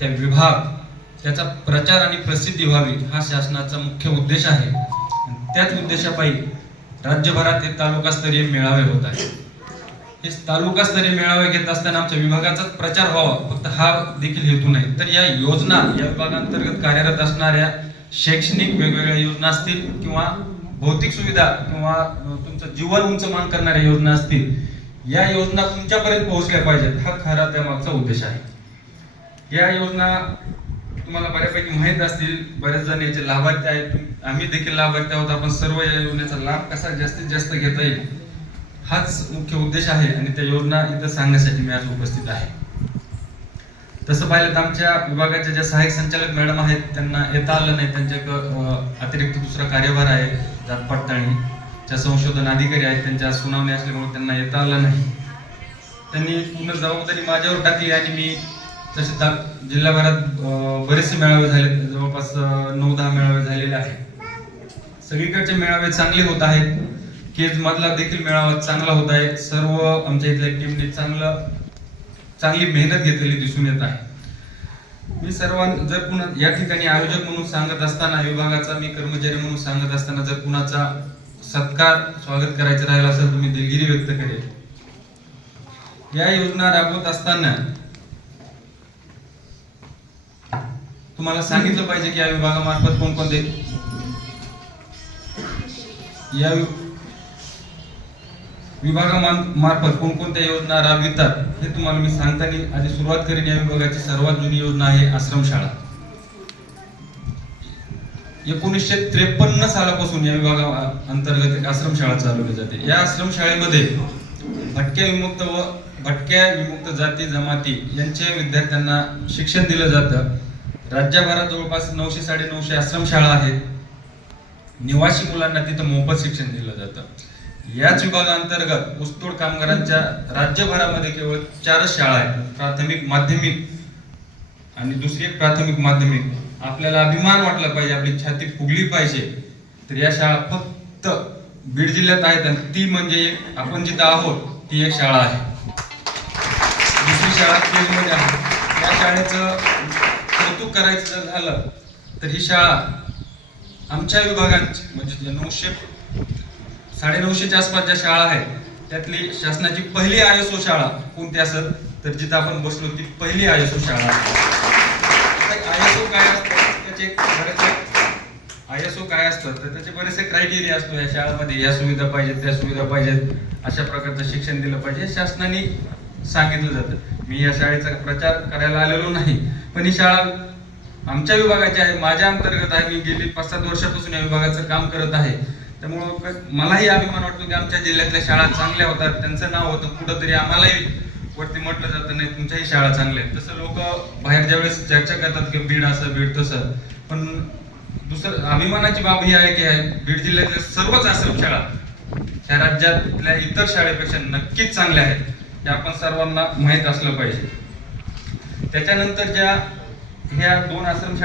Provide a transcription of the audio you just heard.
त्या विभाग त्याचा प्रचार आणि प्रसिद्धी व्हावी हा शासनाचा मुख्य उद्देश आहे. त्याच उद्देशापायी राज्यभरात हे तालुकास्तरीय मेळावे होत आहे हे तालुकास्तरीय मेळावे घेत असताना आमच्या विभागाचाच प्रचार व्हावा फक्त हा देखील हेतू नाही. तर या योजना या विभागांतर्गत कार्यरत असणाऱ्या शैक्षणिक वेगवेगळ्या योजना असतील किंवा भौतिक सुविधा किंवा तुमचं जीवन उंचमान करणाऱ्या योजना असतील या योजना तुमच्यापर्यंत पोहोचल्या पाहिजेत हा खरा त्यामागचा उद्देश आहे. या योजना तुम्हाला बऱ्यापैकी माहीत असतील. बरेच जण याचे लाभार्थी आहेत. आम्ही देखील लाभार्थी आहोत. आपण सर्व या योजनेचा लाभ कसा जास्तीत जास्त घेता येईल हाच मुख्य उद्देश आहे आणि त्या योजना इथं सांगण्यासाठी मी आज उपस्थित आहे. तसं पाहिलं तर आमच्या विभागाच्या ज्या सहाय्यक संचालक मॅडम आहेत त्यांना येता आलं नाही. त्यांच्या अतिरिक्त दुसरा कार्यभार आहे जात पडताळणी. ज्या संशोधन अधिकारी आहेत त्यांच्या सुनावणी असल्यामुळे त्यांना येता आलं नाही. त्यांनी पूर्ण जबाबदारी माझ्यावर टाकली आणि मी तसे ता जिल्हाभरात बरेचसे मेळावे झाले. जवळपास नऊ दहा मेळावे झालेले आहेत. सगळीकडचे मेळावे चांगले होत आहेत. केज मधला देखील मेळावा चांगला होत आहे. सर्व आमच्या इथल्या टीमने चांगलं चांगली मेहनत घेतलेली दिसून येत आहे. मी सर्वां जर पुन्हा या ठिकाणी आयोजक म्हणून सांगत असताना विभागाचा मी कर्मचारी म्हणून सांगत असताना जर कुणाचा सत्कार स्वागत करायचं राहिला असेल तर मी दिलगिरी व्यक्त करेल. या योजना राबवत असताना तुम्हाला सांगितलं पाहिजे की या विभागामार्फत कोणकोणते? या विभागामार्फत कोणकोणत्या योजना राबवितात हे तुम्हाला मी सांगताना आधी सुरुवात करेन. या विभागाची सर्वात जुनी योजना आहे आश्रमशाळा. एकोणीसशे त्रेपन्न सालापासून या विभागा अंतर्गत एक आश्रमशाळा चालवली जाते. या आश्रमशाळेमध्ये भटक्या विमुक्त व भटक्या विमुक्त जाती जमाती यांच्या विद्यार्थ्यांना शिक्षण दिलं जातं. राज्यभरात जवळपास नऊशे साडे नऊशे आश्रमशाळा आहेत. निवासी मुलांना तिथं मोफत शिक्षण दिलं जातं. याच विभागाअंतर्गत ऊसतोड कामगारांच्या राज्यभरामध्ये केवळ चारच शाळा आहेत. प्राथमिक माध्यमिक आणि दुसरी एक प्राथमिक माध्यमिक. आपल्याला अभिमान वाटला पाहिजे आपली छाती फुगली पाहिजे. तर या शाळा फक्त बीड जिल्ह्यात आहेत आणि ती म्हणजे एक आपण जिथं आहोत ती एक शाळा आहे. दुसरी शाळा केजमध्ये आहे. या शाळेचं कौतुक करायचं जर झालं तर ही शाळा आमच्या विभागांची म्हणजे नऊशे नऊशे साडेनऊशेच्या आसपास ज्या शाळा आहेत त्यातली शासनाची पहिली आय एस ओ शाळा कोणती असेल तर जिथं आपण बसलो ती पहिली आय एस ओ शाळा आय एस ओ काय असतं त्याचे बरेचसे आय एस ओ काय असतं तर त्याचे बरेचसे क्रायटेरिया असतो या शाळेमध्ये या सुविधा पाहिजेत त्या सुविधा पाहिजेत अशा प्रकारचं शिक्षण दिलं पाहिजे शासनाने सांगितलं जातं. मी या शाळेचा प्रचार करायला आलेलो नाही पण ही शाळा आमच्या विभागाची आहे. माझ्या अंतर्गत आहे मी गेली पाच सात वर्षापासून या विभागाचं काम करत आहे. त्यामुळं मलाही अभिमान वाटतो की आमच्या जिल्ह्यातल्या शाळा चांगल्या होतात. त्यांचं नाव होतं कुठंतरी आम्हालाही वरती म्हटलं जातं नाही तुमच्याही शाळा चांगल्या आहेत. तसं लोक बाहेर ज्या वेळेस चर्चा करतात की बीड असं बीड तसं पण दुसरं अभिमानाची बाब ही आहे की आहे, बीड जिल्ह्यातल्या सर्वच आश्रमशाळा ह्या राज्यातल्या इतर शाळेपेक्षा नक्कीच चांगल्या आहेत. हे आपण सर्वांना माहीत असलं पाहिजे. त्याच्यानंतर ज्या ह्या दोन आश्रमशाळा